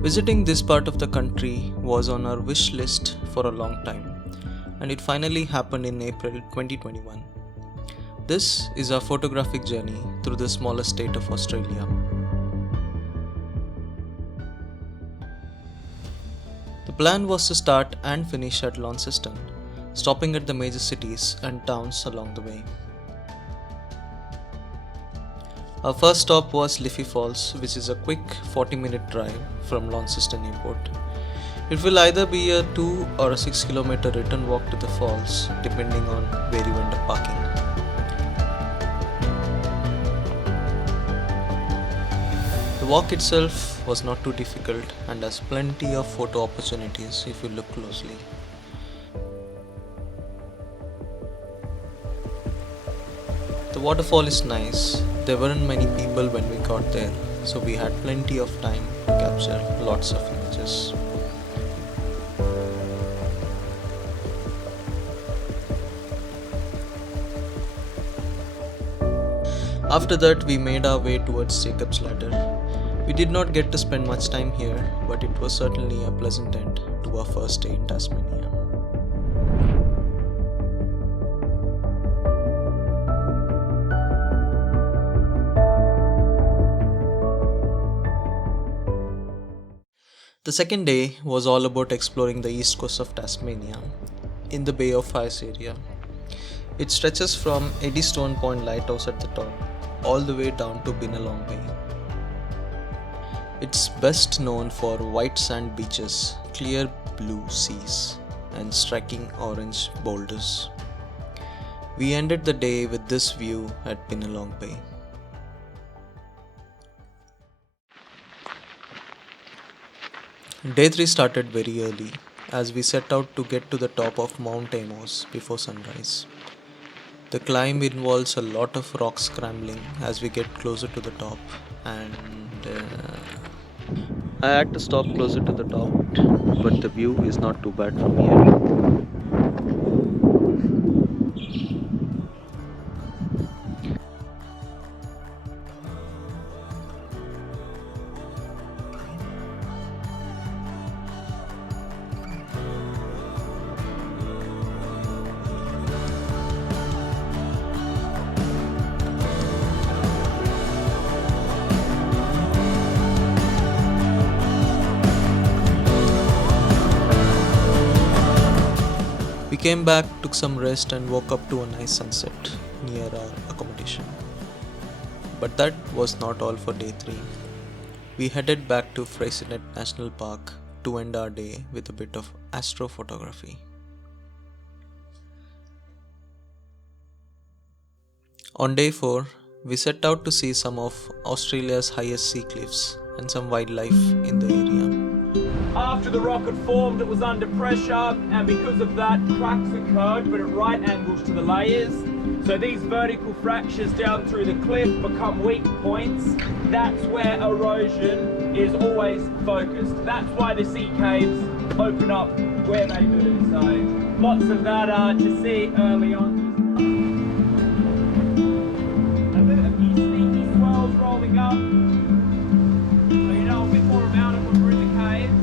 Visiting this part of the country was on our wish list for a long time, and it finally happened in April 2021. This is our photographic journey through the smallest state of Australia. The plan was to start and finish at Launceston, stopping at the major cities and towns along the way. Our first stop was Liffey Falls, which is a quick 40-minute drive from Launceston Airport. It will either be a 2 or a 6 kilometer return walk to the falls, depending on where you end up parking. The walk itself was not too difficult and has plenty of photo opportunities if you look closely. The waterfall is nice. There weren't many people when we got there, so we had plenty of time to capture lots of images. After that, we made our way towards Jacob's Ladder. We did not get to spend much time here, but it was certainly a pleasant end to our first day in Tasmania. The second day was all about exploring the east coast of Tasmania in the Bay of Fires area. It stretches from Eddystone Point Lighthouse at the top all the way down to Binalong Bay. It's best known for white sand beaches, clear blue seas, and striking orange boulders. We ended the day with this view at Binalong Bay. Day 3 started very early as we set out to get to the top of Mount Amos before sunrise. The climb involves a lot of rock scrambling as we get closer to the top, and I had to stop closer to the top, but the view is not too bad from here. We came back, took some rest, and woke up to a nice sunset near our accommodation. But that was not all for day 3. We headed back to Freycinet National Park to end our day with a bit of astrophotography. On day 4, we set out to see some of Australia's highest sea cliffs and some wildlife in the area. After the rock had formed, it was under pressure, and because of that, cracks occurred, but at right angles to the layers. So these vertical fractures down through the cliff become weak points. That's where erosion is always focused. That's why the sea caves open up where they do. So lots of that to see early on. A few sneaky swells rolling up. So you know a bit more about it when we're in the caves.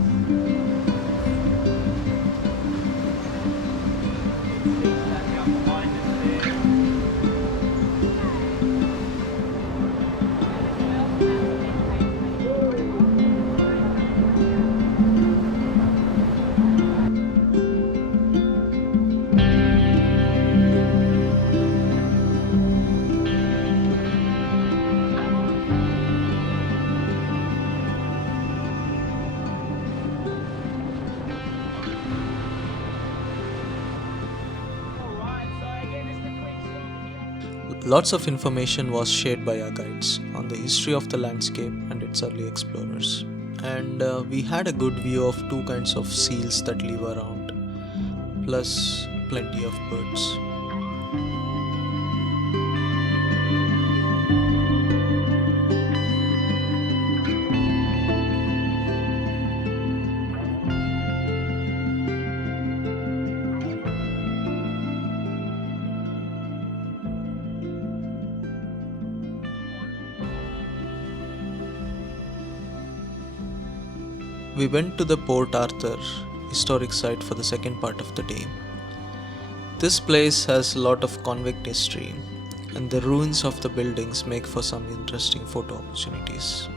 Lots of information was shared by our guides on the history of the landscape and its early explorers. And we had a good view of 2 kinds of seals that live around, plus plenty of birds. We went to the Port Arthur historic site for the second part of the day. This place has a lot of convict history, and the ruins of the buildings make for some interesting photo opportunities.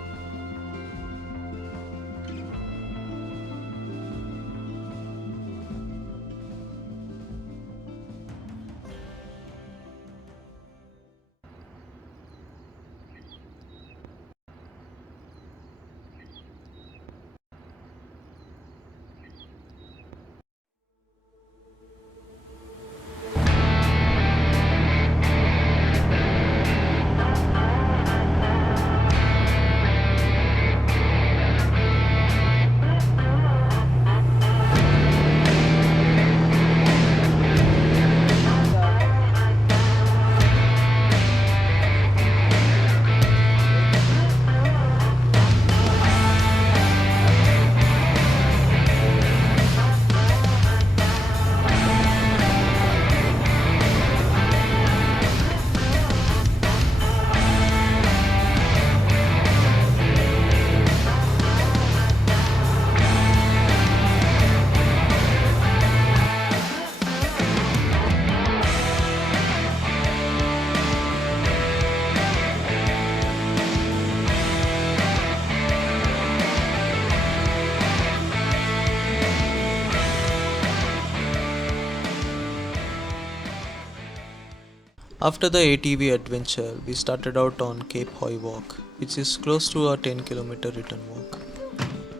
After the ATV adventure, we started out on Cape Hoy Walk, which is close to a 10-kilometer return walk.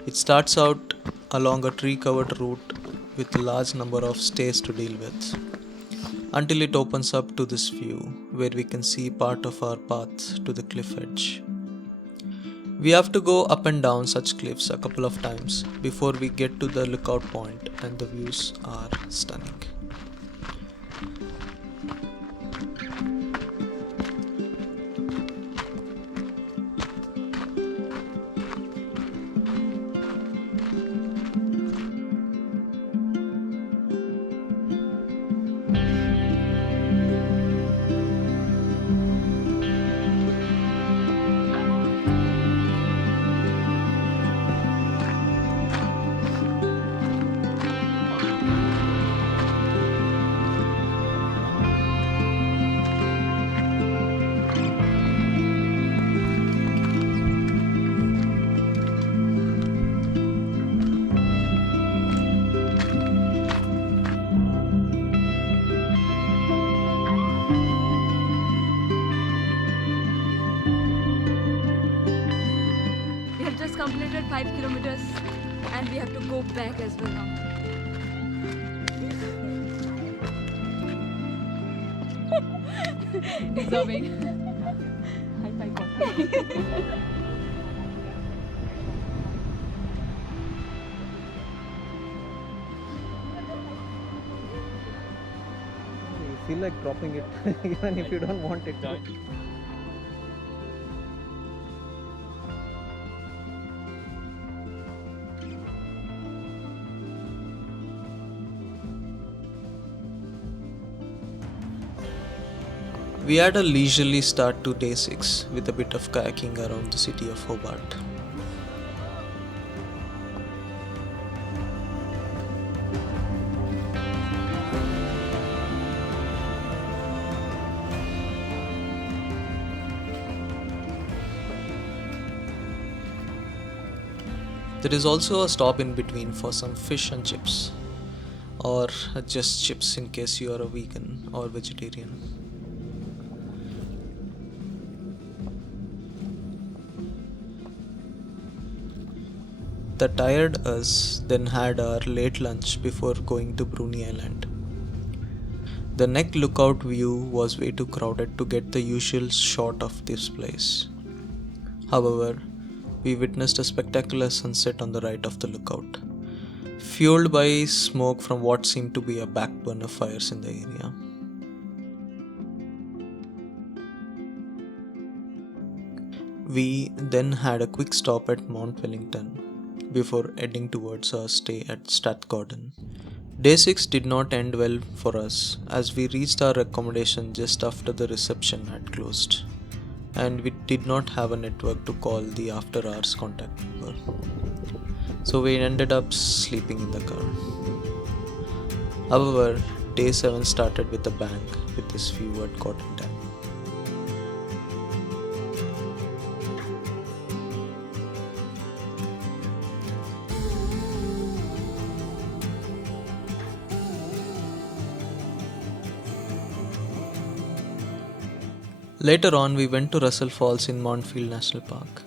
It starts out along a tree covered route with a large number of stairs to deal with, until it opens up to this view where we can see part of our path to the cliff edge. We have to go up and down such cliffs a couple of times before we get to the lookout point, and the views are stunning. We have just completed 5 kilometers and we have to go back as well now. Deserving. High five. You feel like dropping it even if you don't want it to. We had a leisurely start to day 6 with a bit of kayaking around the city of Hobart. There is also a stop in between for some fish and chips, or just chips in case you are a vegan or vegetarian. The tired us then had our late lunch before going to Bruny Island. The neck lookout view was way too crowded to get the usual shot of this place. However, we witnessed a spectacular sunset on the right of the lookout, fueled by smoke from what seemed to be a back burner fires in the area. We then had a quick stop at Mount Wellington before heading towards our stay at Strathgordon. Day 6 did not end well for us as we reached our accommodation just after the reception had closed. and we did not have a network to call the after hours contact number. So we ended up sleeping in the car. However, day 7 started with a bang with this view at Cotton Dam. Later on, we went to Russell Falls in Montfield National Park.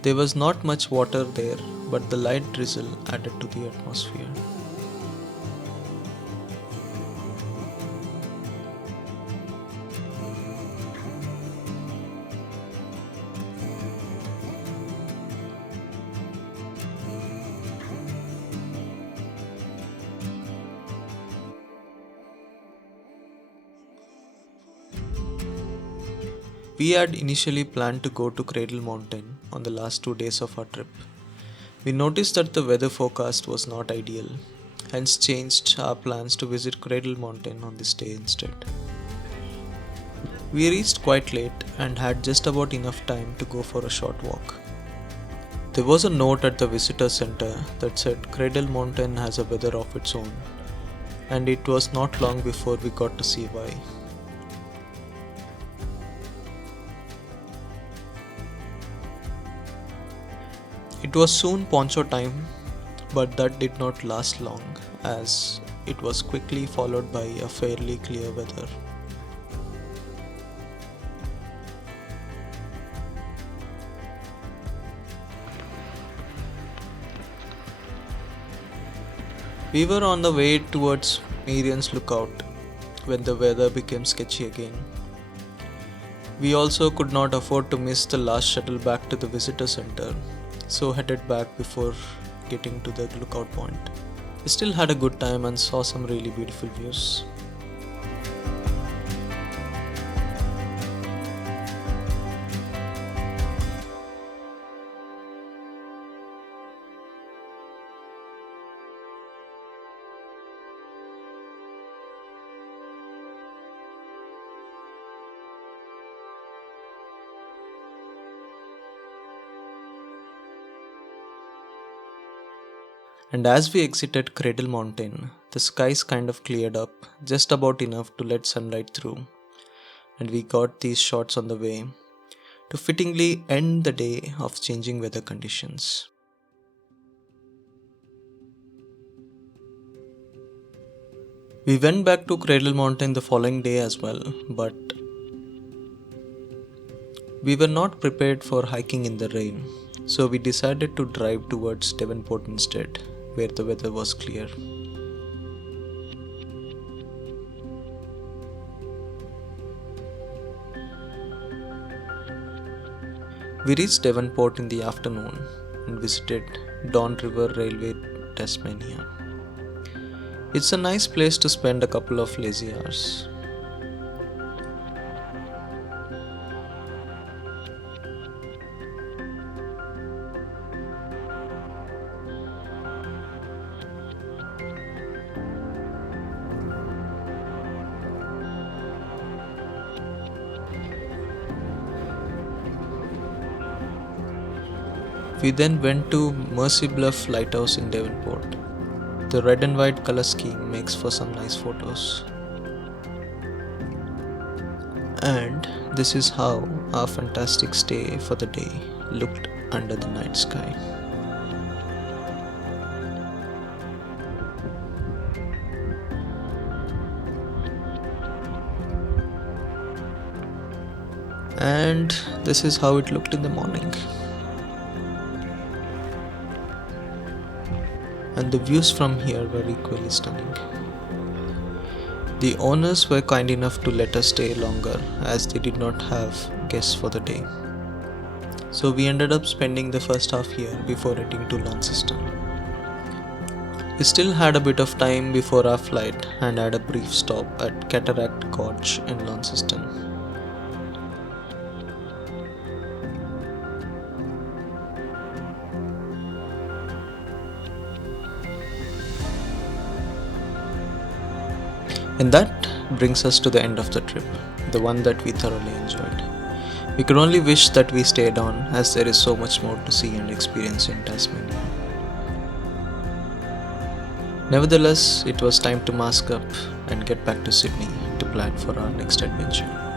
There was not much water there, but the light drizzle added to the atmosphere. We had initially planned to go to Cradle Mountain on the last 2 days of our trip. We noticed that the weather forecast was not ideal, hence changed our plans to visit Cradle Mountain on this day instead. We reached quite late and had just about enough time to go for a short walk. There was a note at the visitor center that said Cradle Mountain has a weather of its own, and it was not long before we got to see why. It was soon poncho time, but that did not last long as it was quickly followed by a fairly clear weather. We were on the way towards Marian's Lookout when the weather became sketchy again. We also could not afford to miss the last shuttle back to the visitor center, so headed back before getting to the lookout point. We still had a good time and saw some really beautiful views. And as we exited Cradle Mountain, the skies kind of cleared up just about enough to let sunlight through, and we got these shots on the way to fittingly end the day of changing weather conditions. We went back to Cradle Mountain the following day as well, but we were not prepared for hiking in the rain, so we decided to drive towards Devonport instead, where the weather was clear. We reached Devonport in the afternoon and visited Don River Railway, Tasmania. It's a nice place to spend a couple of lazy hours. We then went to Mercy Bluff Lighthouse in Devonport. The red and white color scheme makes for some nice photos. And this is how our fantastic stay for the day looked under the night sky. And this is how it looked in the morning. And the views from here were equally stunning. The owners were kind enough to let us stay longer as they did not have guests for the day. So we ended up spending the first half here before heading to Launceston. We still had a bit of time before our flight and had a brief stop at Cataract Gorge in Launceston. And that brings us to the end of the trip, the one that we thoroughly enjoyed. We could only wish that we stayed on, as there is so much more to see and experience in Tasmania. Nevertheless, it was time to mask up and get back to Sydney to plan for our next adventure.